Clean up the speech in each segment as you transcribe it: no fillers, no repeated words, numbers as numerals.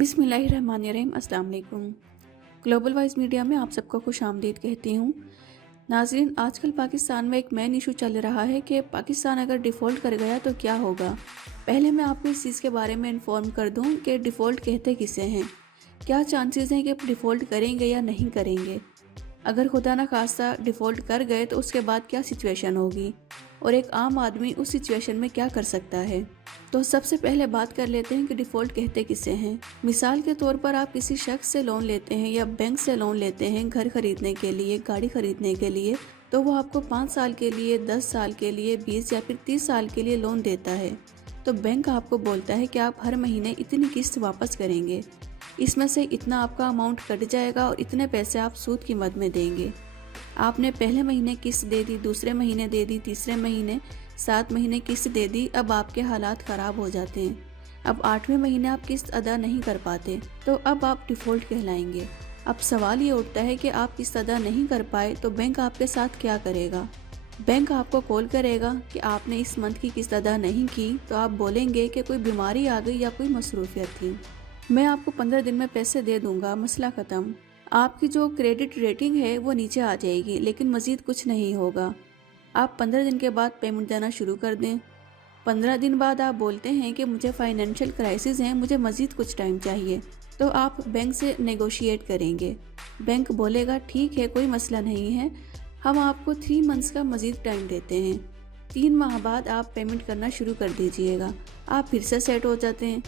बिस्मिल्लाहिर्रहमानिर्रहीम। अस्सलाम वालेकुम। ग्लोबल वाइज मीडिया में आप सबको खुश आमदीद कहती हूँ। नाज़रीन, आजकल पाकिस्तान में एक मेन इशू चल रहा है कि पाकिस्तान अगर डिफ़ॉल्ट कर गया तो क्या होगा। पहले मैं आपको इस चीज़ के बारे में इन्फॉर्म कर दूँ कि डिफ़ॉल्ट कहते किसे हैं, क्या चांसेस हैं कि डिफ़ॉल्ट करेंगे या नहीं करेंगे। अगर खुदा न खास्ता डिफ़ॉल्ट कर गए तो उसके बाद क्या सिचुएशन होगी और एक आम आदमी उस सिचुएशन में क्या कर सकता है। तो सबसे पहले बात कर लेते हैं कि डिफ़ॉल्ट कहते किसे हैं। मिसाल के तौर पर आप किसी शख्स से लोन लेते हैं या बैंक से लोन लेते हैं घर खरीदने के लिए, गाड़ी खरीदने के लिए, तो वो आपको 5 साल के लिए, 10 साल के लिए, 20 या फिर 30 साल के लिए लोन देता है। तो बैंक आपको बोलता है कि आप हर महीने इतनी किस्त वापस करेंगे, इसमें से इतना आपका अमाउंट कट जाएगा और इतने पैसे आप सूद की मद में देंगे। आपने पहले महीने किस्त दे दी, दूसरे महीने दे दी, तीसरे महीने, 7 महीने किस्त दे दी। अब आपके हालात ख़राब हो जाते हैं। अब 8वें महीने आप किस्त अदा नहीं कर पाते तो अब आप डिफ़ॉल्ट कहलाएंगे। अब सवाल ये उठता है कि आप किस्त अदा नहीं कर पाए तो बैंक आपके साथ क्या करेगा। बैंक आपको कॉल करेगा कि आपने इस मंथ की किस्त अदा नहीं की, तो आप बोलेंगे कि कोई बीमारी आ गई या कोई मसरूफियत थी, मैं आपको 15 दिन में पैसे दे दूंगा, मसला ख़त्म। आपकी जो क्रेडिट रेटिंग है वो नीचे आ जाएगी, लेकिन मज़ीद कुछ नहीं होगा। आप 15 दिन के बाद पेमेंट देना शुरू कर दें। 15 दिन बाद आप बोलते हैं कि मुझे फाइनेंशियल क्राइसिस है, मुझे मज़ीद कुछ टाइम चाहिए, तो आप बैंक से नेगोशिएट करेंगे। बैंक बोलेगा ठीक है, कोई मसला नहीं है, हम आपको 3 मंथ्स का मज़ीद टाइम देते हैं। 3 माह बाद आप पेमेंट करना शुरू कर दीजिएगा। आप फिर से सेट हो जाते हैं।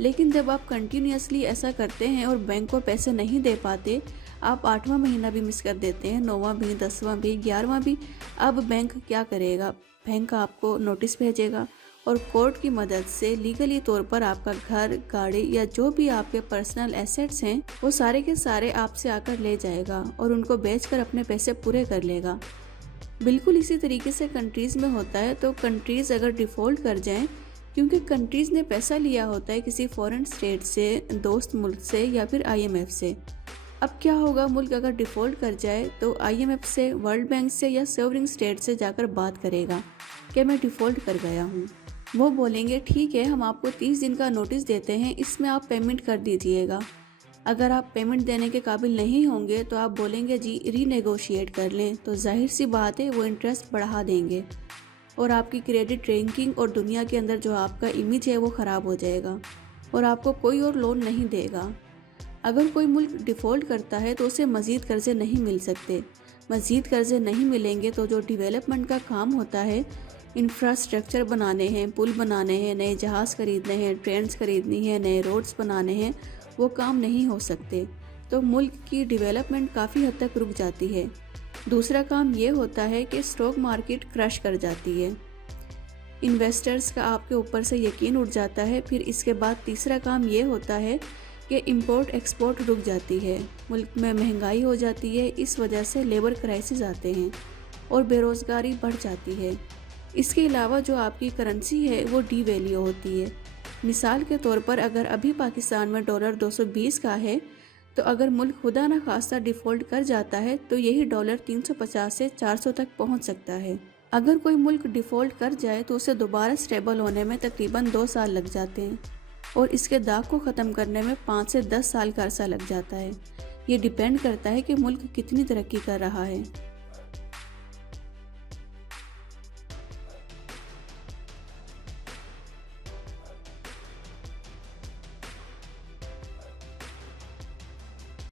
लेकिन जब आप कंटिन्यूसली ऐसा करते हैं और बैंक को पैसे नहीं दे पाते, आप 8वां महीना भी मिस कर देते हैं, 9वां भी, 10वां भी, 11वां भी, अब बैंक क्या करेगा। बैंक आपको नोटिस भेजेगा और कोर्ट की मदद से लीगली तौर पर आपका घर, गाड़ी या जो भी आपके पर्सनल एसेट्स हैं वो सारे के सारे आपसे आकर ले जाएगा और उनको बेचकर अपने पैसे पूरे कर लेगा। बिल्कुल इसी तरीके से कंट्रीज़ में होता है। तो कंट्रीज़ अगर डिफ़ॉल्ट कर जाएं, क्योंकि कंट्रीज़ ने पैसा लिया होता है किसी फॉरेन स्टेट से, दोस्त मुल्क से या फिर IMF से। अब क्या होगा, मुल्क अगर डिफ़ॉल्ट कर जाए तो IMF से, वर्ल्ड बैंक से या सोवरिन स्टेट से जाकर बात करेगा कि मैं डिफ़ॉल्ट कर गया हूँ। वो बोलेंगे ठीक है, हम आपको 30 दिन का नोटिस देते हैं, इसमें आप पेमेंट कर दीजिएगा। अगर आप पेमेंट देने के काबिल नहीं होंगे तो आप बोलेंगे जी रीनेगोशिएट कर लें, तो जाहिर सी बात है वो इंटरेस्ट बढ़ा देंगे और आपकी क्रेडिट रैंकिंग और दुनिया के अंदर जो आपका इमेज है वो ख़राब हो जाएगा और आपको कोई और लोन नहीं देगा। अगर कोई मुल्क डिफ़ॉल्ट करता है तो उसे मज़ीद कर्ज़े नहीं मिल सकते। मज़ीद कर्ज़े नहीं मिलेंगे तो जो डेवलपमेंट का काम होता है, इंफ्रास्ट्रक्चर बनाने हैं, पुल बनाने हैं, नए जहाज़ खरीदने हैं, ट्रेन्स खरीदनी है, नए रोड्स बनाने हैं, वो काम नहीं हो सकते। तो मुल्क की डेवलपमेंट काफ़ी हद तक रुक जाती है। दूसरा काम ये होता है कि स्टॉक मार्केट क्रश कर जाती है, इन्वेस्टर्स का आपके ऊपर से यकीन उठ जाता है। फिर इसके बाद तीसरा काम ये होता है कि इंपोर्ट एक्सपोर्ट रुक जाती है, मुल्क में महंगाई हो जाती है, इस वजह से लेबर क्राइसिस आते हैं और बेरोज़गारी बढ़ जाती है। इसके अलावा जो आपकी करेंसी है वो डीवैल्यू होती है। मिसाल के तौर पर अगर अभी पाकिस्तान में डॉलर 220 का है, तो अगर मुल्क खुदा न खास्ता डिफ़ॉल्ट कर जाता है तो यही डॉलर 350 से 400 तक पहुंच सकता है। अगर कोई मुल्क डिफ़ॉल्ट कर जाए तो उसे दोबारा स्टेबल होने में तकरीबन 2 साल लग जाते हैं और इसके दाग को ख़त्म करने में 5 से 10 साल का अरसा लग जाता है। ये डिपेंड करता है कि मुल्क कितनी तरक्की कर रहा है।